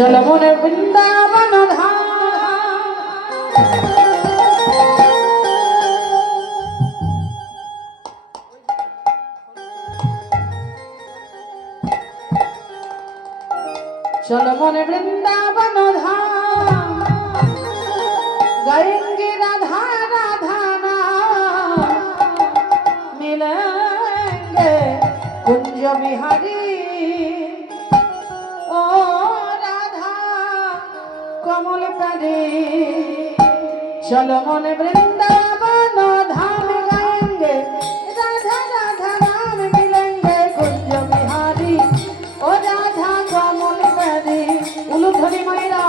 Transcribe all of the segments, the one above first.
चलो मोरे वृंदावन धाम चलो मोरे वृंदावन धाम गाएंगे राधा राधा नाम मिलेंगे कुंज बिहारी ओ राधा कमल पदे चलो मोरे वृंदावन धाम गाएंगे राधा राधा नाम मिलेंगे कुंज बिहारी ओ राधा कमल पदे उलू धरी मायरा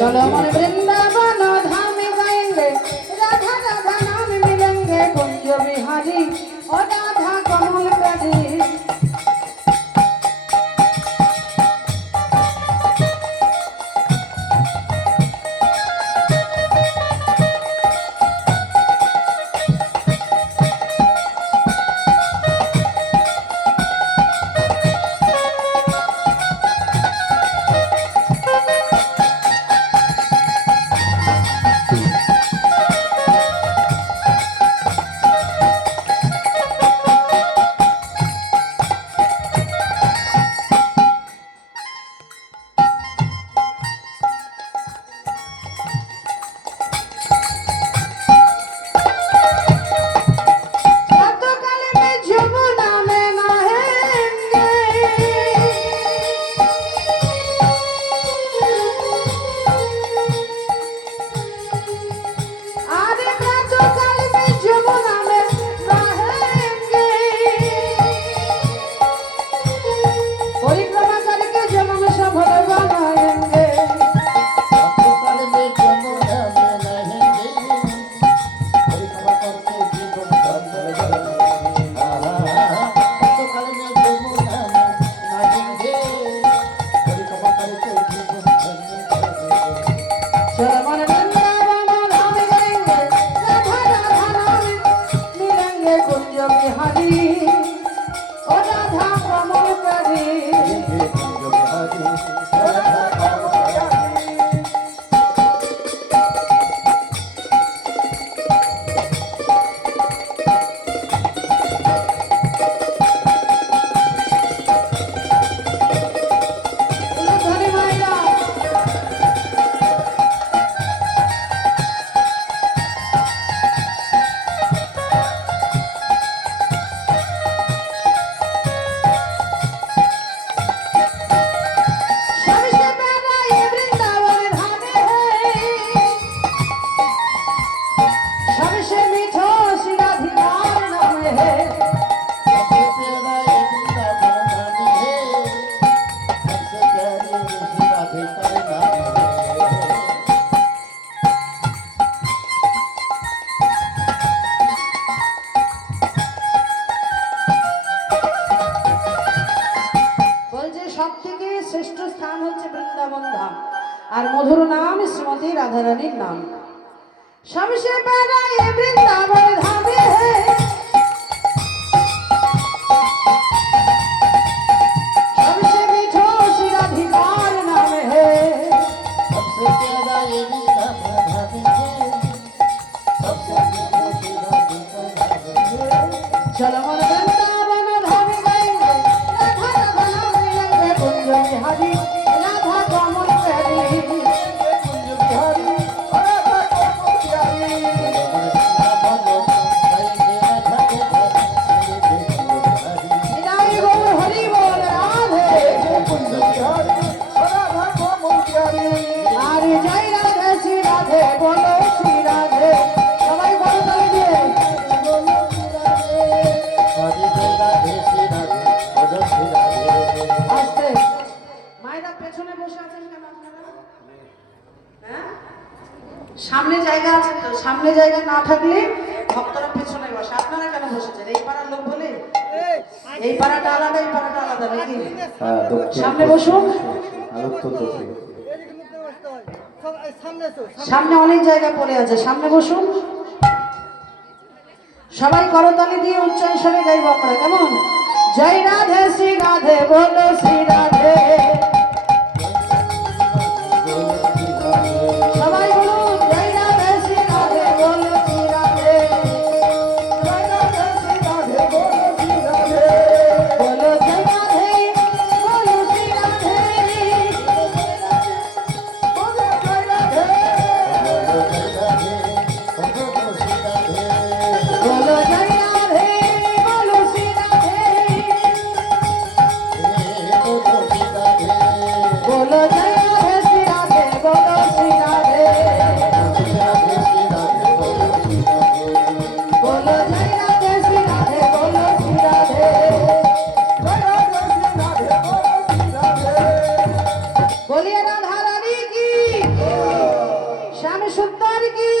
चलो मन वृंदावन धाम गाएंगे राधा राधा नाम मिलेंगे कुंज बिहारी और राधा कमल पदे श्रेष्ठ स्थान होच्छे वृंदावन धाम और मधुर नाम श्रीमती राधा रानीर नाम सबसे पहला ये वृंदावन धाम है सबसे मीठो श्री राधिकार नाम है सबसे प्यारा ये वृंदावन धाम है सबसे मीठो श्री राधिकार चलो मन वृंदावन धाम गाएंगे সামনে জায়গা আছে তো, সামনে জায়গা না থাকলে ভক্তরা পেছনে বসে। আপনারা কেন বসেছেন? এই পাড়ার লোক বলে এই পাড়াটা আলাদা, এই পাড়াটা আলাদা নাকি? সামনে বসুন। সামনে অনেক জায়গা পড়ে আছে, সামনে বসুন। সবাই করতালি দিয়ে উচ্চ স্বরে গাইব আমরা, কেমন? জয় রাধে শ্রী রাধে, বলো শ্রী রাধে। সবাই বলুন জয় রাধে শ্রী রাধে, বলো শ্রী রাধে। জয় রাধে শ্রী রাধে, বলো শ্রী রাধে। বলো জয় রাধে, বলো শ্রী রাধে। বলো জয় রাধে, বলো জয় রাধে, বলো শ্রী রাধে। বলো জয় রাধে শ্রী রাধে, বলো শ্রী রাধে। বলো জয় রাধে শ্রী রাধে, বলো শ্রী রাধে। বলিয়ে রাধা রানী কি, শ্যাম সুন্দর কি।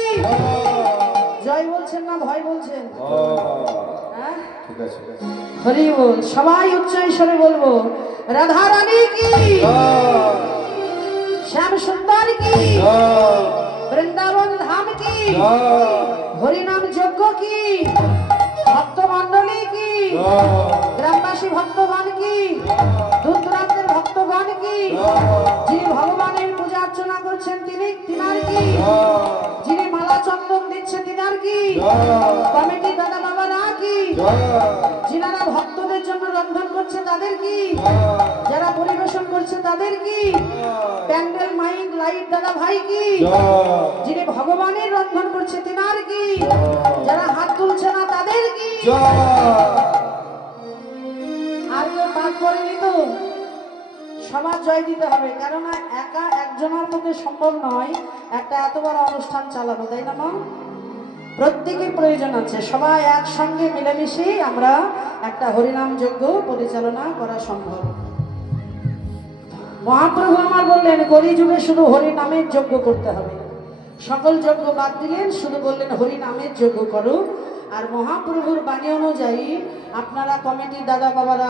জয় বলছেন না ভয় বলছেন? হ্যাঁ, হরি বল। সবাই উচ্চ স্বরে বলবো রাধা রানী কি, শ্যাম সুন্দর কি, বৃন্দাবন ধাম কি, হরিনাম যজ্ঞ কি, ভক্ত মন্ডলী কি, গ্রামবাসী ভক্তগণ কি, দূর দূরান্তের ভক্তগণ কি, যিনি ভগবানের পূজা অর্চনা করছেন তিনি, তিনার কি, যিনি মালা চন্দন দিচ্ছে তিনার কি, কমিটি দাদা বাবারা কি, যিনারা ভক্তদের জন্য রন্ধন করছে তাদের কি, যারা পরিবেশন করছে তাদের কি, প্যান্ডেল মাইক লাইট দাদা ভাই কি, যিনি ভগবানের রন্ধন করছে তিনার কি, যারা হাত তুলছে না তাদের কি। আর কেউ পাঠ করেনি তো? সবার জয় দিতে হবে, কেননা একা একজনের পক্ষে সম্ভব নয় একটা এত বড় অনুষ্ঠান চালানো, তাই না মা? প্রত্যেকের প্রয়োজন আছে, সবাই একসঙ্গে মিলেমিশে আমরা একটা হরিনাম যজ্ঞ পরিচালনা করা সম্ভব। মহাপ্রভু আমার বললেন কলিযুগে শুধু হরিনামের যজ্ঞ করতে হবে, সকল যজ্ঞ বাদ দিলেন, শুধু বললেন হরিনামের যজ্ঞ করো। আর মহাপ্রভুর বাণী অনুযায়ী আপনারা কমিটির দাদা বাবারা